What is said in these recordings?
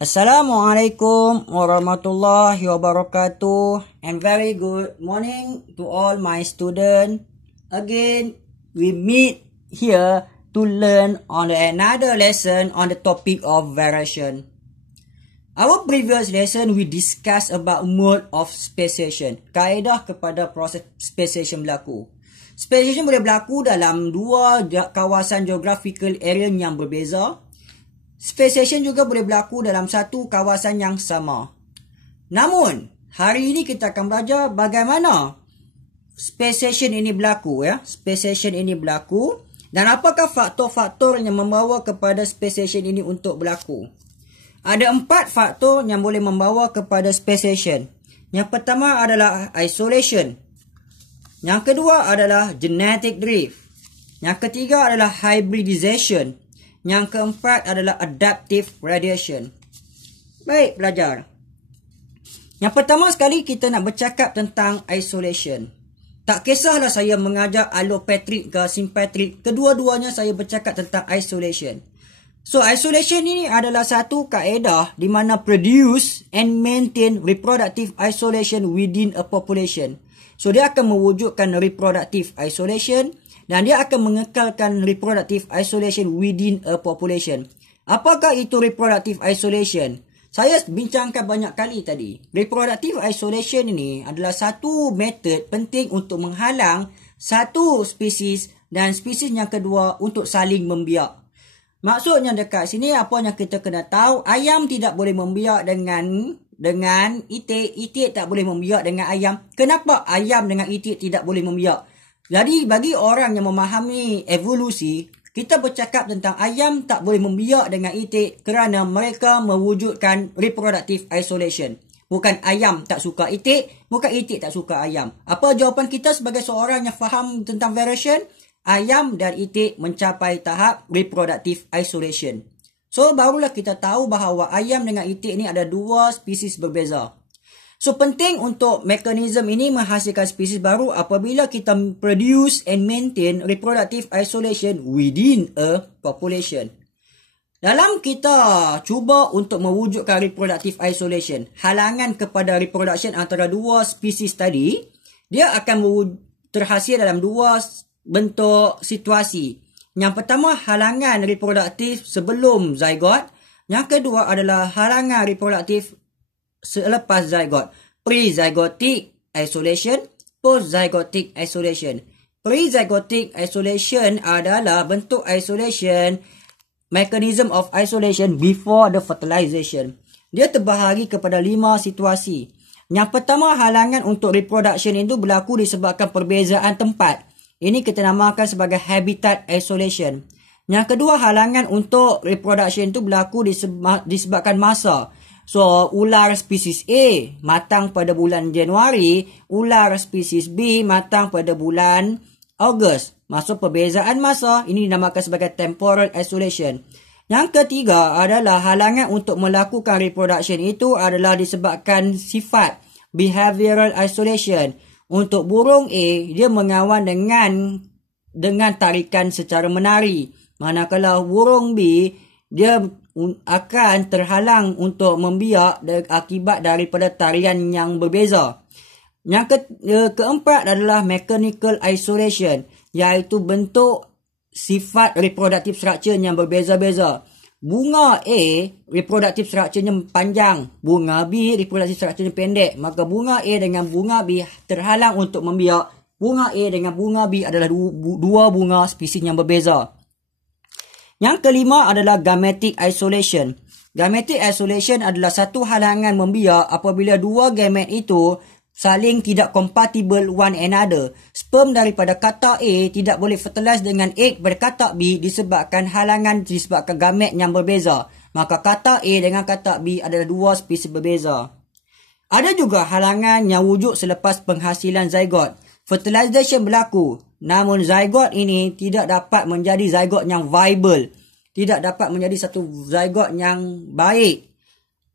Assalamualaikum warahmatullahi wabarakatuh, and very good morning to all my students. Again, we meet here to learn on another lesson on the topic of variation. Our previous lesson we discussed about mode of speciation, kaedah kepada proses speciation berlaku. Speciation boleh berlaku dalam dua kawasan geographical area yang berbeza. Speciation juga boleh berlaku dalam satu kawasan yang sama. Namun, hari ini kita akan belajar bagaimana speciation ini berlaku, ya. Speciation ini berlaku dan apakah faktor-faktor yang membawa kepada speciation ini untuk berlaku. Ada 4 faktor yang boleh membawa kepada speciation. Yang pertama adalah isolation. Yang kedua adalah genetic drift. Yang ketiga adalah hybridization. Yang keempat adalah adaptive radiation. Baik, pelajar. Yang pertama sekali kita nak bercakap tentang isolation. Tak kisahlah saya mengajar allopathic ke sympatric, kedua-duanya saya bercakap tentang isolation. So, isolation ini adalah satu kaedah di mana produce and maintain reproductive isolation within a population. So, dia akan mewujudkan reproductive isolation dan dia akan mengekalkan reproductive isolation within a population. Apakah itu reproductive isolation? Saya bincangkan banyak kali tadi. Reproductive isolation ini adalah satu metod penting untuk menghalang satu spesies dan spesies yang kedua untuk saling membiak. Maksudnya dekat sini apa yang kita kena tahu, ayam tidak boleh membiak dengan itik, itik tak boleh membiak dengan ayam. Kenapa ayam dengan itik tidak boleh membiak? Jadi bagi orang yang memahami evolusi, kita bercakap tentang ayam tak boleh membiak dengan itik kerana mereka mewujudkan reproductive isolation. Bukan ayam tak suka itik, bukan itik tak suka ayam. Apa jawapan kita sebagai seorang yang faham tentang variation? Ayam dan itik mencapai tahap reproductive isolation. So barulah kita tahu bahawa ayam dengan itik ni ada dua spesies berbeza. So, penting untuk mekanisme ini menghasilkan spesies baru apabila kita produce and maintain reproductive isolation within a population. Dalam kita cuba untuk mewujudkan reproductive isolation, halangan kepada reproduction antara dua spesies tadi, dia akan terhasil dalam dua bentuk situasi. Yang pertama, halangan reproduktif sebelum zygote. Yang kedua adalah halangan reproduktif selepas zygote, pre-zygotic isolation, post-zygotic isolation. Pre-zygotic isolation adalah bentuk isolation, mechanism of isolation before the fertilization. Dia terbahagi kepada 5 situasi. Yang pertama, halangan untuk reproduction itu berlaku disebabkan perbezaan tempat. Ini kita namakan sebagai habitat isolation. Yang kedua, halangan untuk reproduction itu berlaku disebabkan masa. So, ular spesies A matang pada bulan Januari, ular spesies B matang pada bulan Ogos. Maksud perbezaan masa, ini dinamakan sebagai temporal isolation. Yang ketiga adalah halangan untuk melakukan reproduction itu adalah disebabkan sifat behavioral isolation. Untuk burung A, dia mengawan dengan tarikan secara menari. Manakala burung B, dia akan terhalang untuk membiak akibat daripada tarian yang berbeza. Yang keempat adalah mechanical isolation, iaitu bentuk sifat reproductive structure yang berbeza-beza. Bunga A, reproductive structure-nya panjang. Bunga B, reproductive structure-nya pendek. Maka bunga A dengan bunga B terhalang untuk membiak. Bunga A dengan bunga B adalah dua bunga spesies yang berbeza. Yang kelima adalah gametic isolation. Gametic isolation adalah satu halangan membiak apabila dua gamet itu saling tidak compatible one another. Sperm daripada katak A tidak boleh fertilize dengan egg pada katak B disebabkan gamet yang berbeza. Maka katak A dengan katak B adalah dua spesies berbeza. Ada juga halangan yang wujud selepas penghasilan zygote. Fertilization berlaku. Namun zygote ini tidak dapat menjadi zygote yang viable. Tidak dapat menjadi satu zygote yang baik.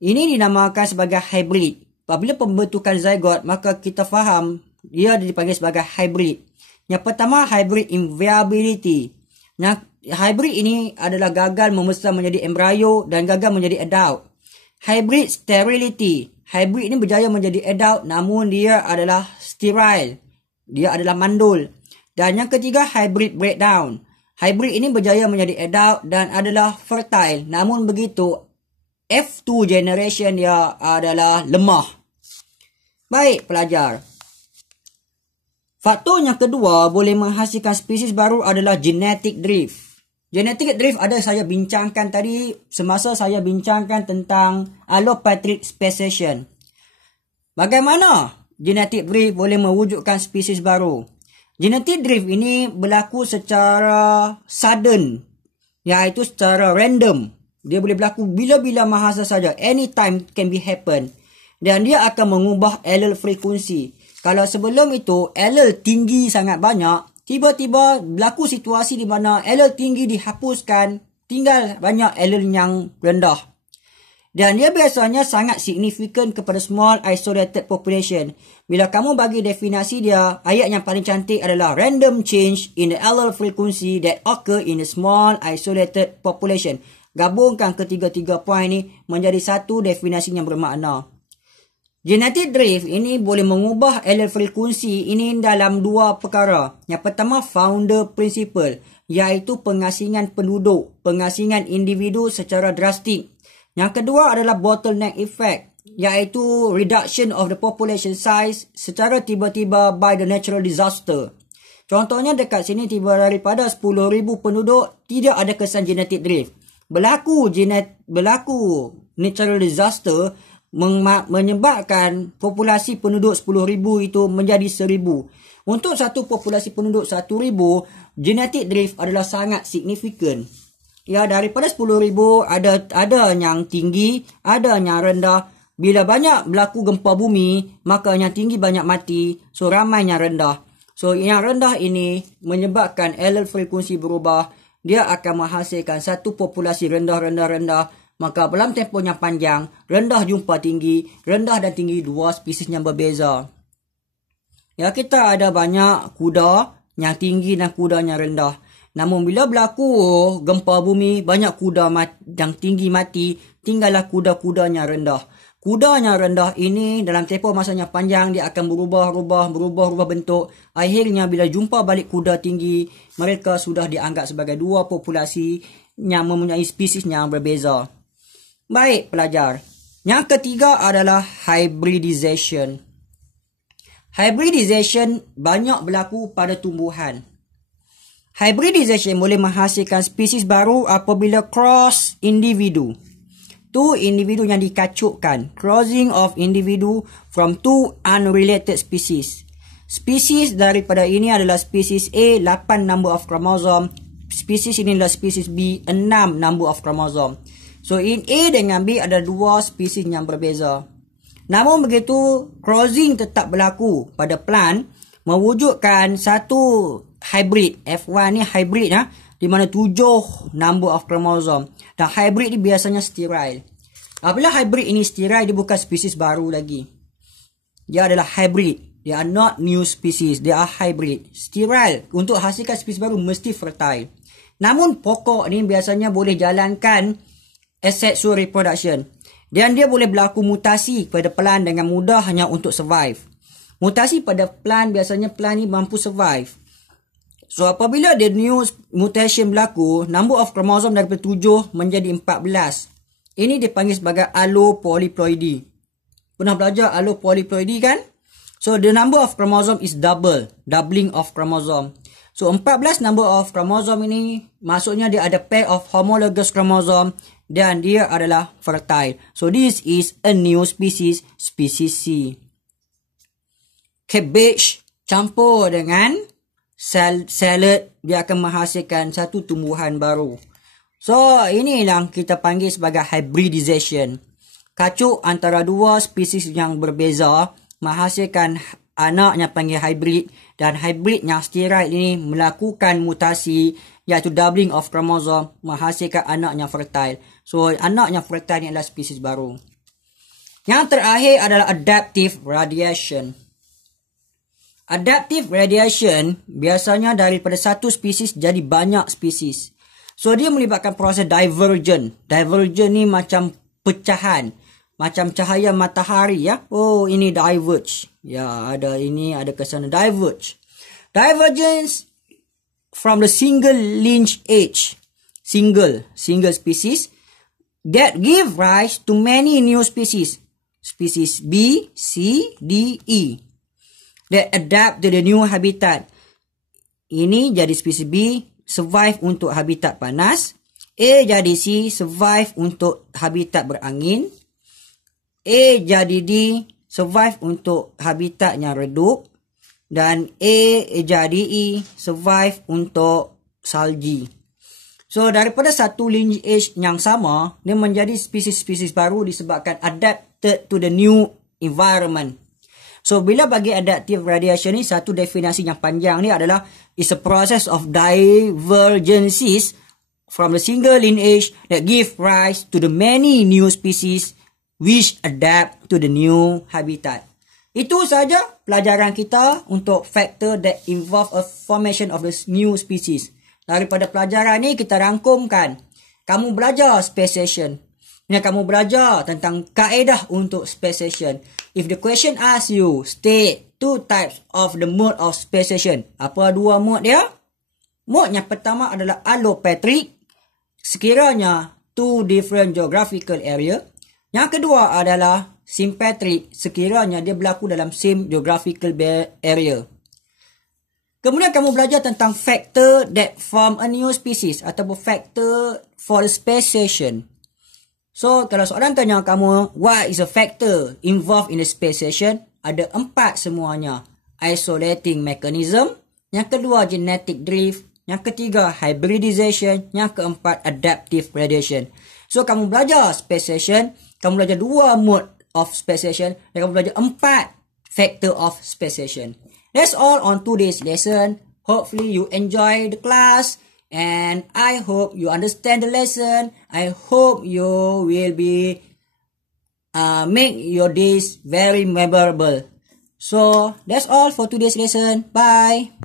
Ini dinamakan sebagai hybrid. Apabila pembentukan zygote, maka kita faham dia dipanggil sebagai hybrid. Yang pertama, hybrid inviability. Hybrid ini adalah gagal membesar menjadi embryo dan gagal menjadi adult. Hybrid sterility. Hybrid ini berjaya menjadi adult namun dia adalah sterile. Dia adalah mandul. Dan yang ketiga, hybrid breakdown. Hybrid ini berjaya menjadi adult dan adalah fertile. Namun begitu, F2 generation dia adalah lemah. Baik pelajar. Faktor yang kedua boleh menghasilkan spesies baru adalah genetic drift. Genetic drift ada saya bincangkan tadi semasa saya bincangkan tentang allopatric speciation. Bagaimana genetic drift boleh mewujudkan spesies baru? Genetic drift ini berlaku secara sudden, iaitu secara random. Dia boleh berlaku bila-bila masa saja. Anytime can be happen. Dan dia akan mengubah allele frekuensi. Kalau sebelum itu allele tinggi sangat banyak, tiba-tiba berlaku situasi di mana allele tinggi dihapuskan, tinggal banyak allele yang rendah. Dan dia biasanya sangat signifikan kepada small isolated population. Bila kamu bagi definisi dia, ayat yang paling cantik adalah random change in the allele frequency that occur in a small isolated population. Gabungkan ketiga-tiga poin ni menjadi satu definisi yang bermakna. Genetic drift ini boleh mengubah allele frekuensi ini dalam dua perkara. Yang pertama, founder principle, iaitu pengasingan penduduk, pengasingan individu secara drastik. Yang kedua adalah bottleneck effect, iaitu reduction of the population size secara tiba-tiba by the natural disaster. Contohnya dekat sini tiba daripada 10,000 penduduk, tidak ada kesan genetic drift. Berlaku natural disaster menyebabkan populasi penduduk 10,000 itu menjadi 1,000. Untuk satu populasi penduduk 1,000, genetic drift adalah sangat signifikan. Ya, daripada 10,000 ada yang tinggi, ada yang rendah. Bila banyak berlaku gempa bumi, maka yang tinggi banyak mati. So ramai yang rendah. So yang rendah ini menyebabkan allele frekuensi berubah. Dia akan menghasilkan satu populasi rendah. Maka dalam tempoh yang panjang, rendah jumpa tinggi, rendah dan tinggi dua spesies yang berbeza. Ya, kita ada banyak kuda yang tinggi dan kuda yang rendah. Namun bila berlaku gempa bumi, banyak kuda yang tinggi mati, tinggallah kuda-kuda yang rendah. Kuda yang rendah ini dalam tempoh masa yang panjang dia akan berubah bentuk. Akhirnya bila jumpa balik kuda tinggi, mereka sudah dianggap sebagai dua populasi yang mempunyai spesies yang berbeza. Baik pelajar. Yang ketiga adalah hybridization. Hybridization banyak berlaku pada tumbuhan. Hybridization boleh menghasilkan spesies baru apabila cross individu. Two individu yang dikacukkan. Crossing of individu from two unrelated species. Spesies daripada ini adalah spesies A, 8 number of chromosome. Spesies ini adalah spesies B, 6 number of chromosome. So in A dengan B ada dua spesies yang berbeza. Namun begitu, crossing tetap berlaku pada plant mewujudkan satu hybrid. F1 ni hybrid di mana 7 number of chromosome. Dan hybrid ni biasanya sterile. Apabila hybrid ini sterile, dia bukan spesies baru lagi. Dia adalah hybrid. They are not new species. They are hybrid. Sterile. Untuk hasilkan spesies baru mesti fertile. Namun pokok ni biasanya boleh jalankan asexual reproduction. Dan dia boleh berlaku mutasi pada plant dengan mudah hanya untuk survive. Mutasi pada plant biasanya plant ni mampu survive. So apabila the new mutation berlaku, number of chromosome daripada 7 menjadi 14. Ini dipanggil sebagai allopolyploidy. Pernah belajar allopolyploidy kan? So the number of chromosome is doubling of chromosome. So 14 number of chromosome ini maksudnya dia ada pair of homologous chromosome dan dia adalah fertile. So this is a new species, species C. Cabbage campur dengan salad, dia akan menghasilkan satu tumbuhan baru. So inilah kita panggil sebagai hybridization. Kacuk antara dua spesies yang berbeza menghasilkan anak yang panggil hybrid, dan hybrid yang sterile ini melakukan mutasi iaitu doubling of chromosome menghasilkan anak yang fertile. So anak yang fertile ni adalah spesies baru. Yang terakhir adalah adaptive radiation. Adaptive radiation biasanya daripada satu spesies jadi banyak spesies. So dia melibatkan proses divergent. Divergent ni macam pecahan. macam cahaya matahari ya. Oh, ini diverge. Ya, ada kesana diverge. Divergence from the single lineage, single species give rise to many new species. Species B, C, D, E that adapt to the new habitat. Ini jadi spesies B survive untuk habitat panas. A jadi C survive untuk habitat berangin. A jadi D survive untuk habitat yang redup. Dan A jadi E survive untuk salji. So daripada satu lineage yang sama, dia menjadi spesies-spesies baru disebabkan adapted to the new environment. So bila bagi adaptive radiation ni, satu definisi yang panjang ni adalah is a process of divergences from the single lineage that give rise to the many new species which adapt to the new habitat. Itu saja pelajaran kita untuk factor that involve a formation of the new species. Daripada pelajaran ni kita rangkumkan. Kamu belajar speciation. Yang kamu belajar tentang kaedah untuk speciation. If the question asks you, state two types of the mode of speciation. Apa dua mode dia? Mode yang pertama adalah allopatric. Sekiranya two different geographical area. Yang kedua adalah sympatric. Sekiranya dia berlaku dalam same geographical area. Kemudian kamu belajar tentang factor that form a new species. Ataupun factor for the speciation. So, kalau soalan tanya kamu, what is a factor involved in the speciation? Ada 4 semuanya. Isolating mechanism. Yang kedua, genetic drift. Yang ketiga, hybridization. Yang keempat, adaptive radiation. So, kamu belajar speciation. Kamu belajar 2 mode of speciation. Dan kamu belajar 4 factor of speciation. That's all on today's lesson. Hopefully, you enjoy the class. And I hope you understand the lesson. I hope you will be make your days very memorable. So that's all for today's lesson. Bye.